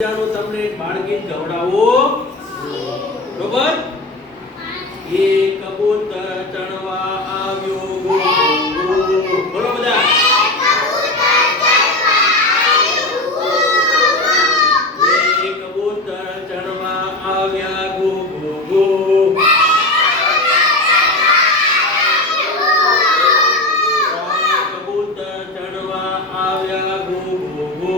તમને એક બાળગીત ગવડાવો બરોબર એક કબૂતર ચણવા આવ્યો ગો ગો બોલો બધા એક કબૂતર ચણવા આવ્યા ગો ગો ગો કબૂતર ચણવા આવ્યા ગો ગો ગો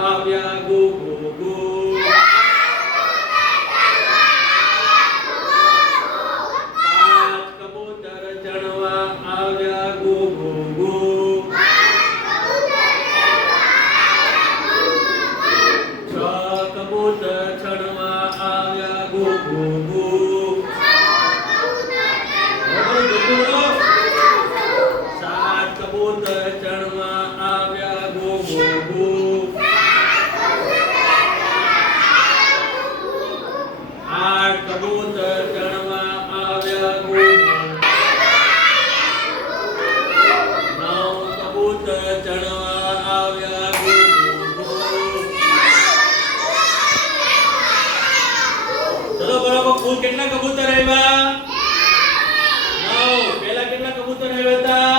આવ્યા ગો ગો ગો પાંચ કબૂતર ચણવા આવ્યા ગો ગો ગો છ કબૂતર ચણવા આવ્યા ગો ગો ગો સાત કબૂતર ચણવા આવ્યા ગો ગો ગો કબૂતર ચણવા આવ્યા ગો નવ કબૂતર ચણવા આવ્યા ગો ચલો બરાબર કુલ કેટલા કબૂતર આવ્યા 9 પહેલા કેટલા કબૂતર આવ્યા હતા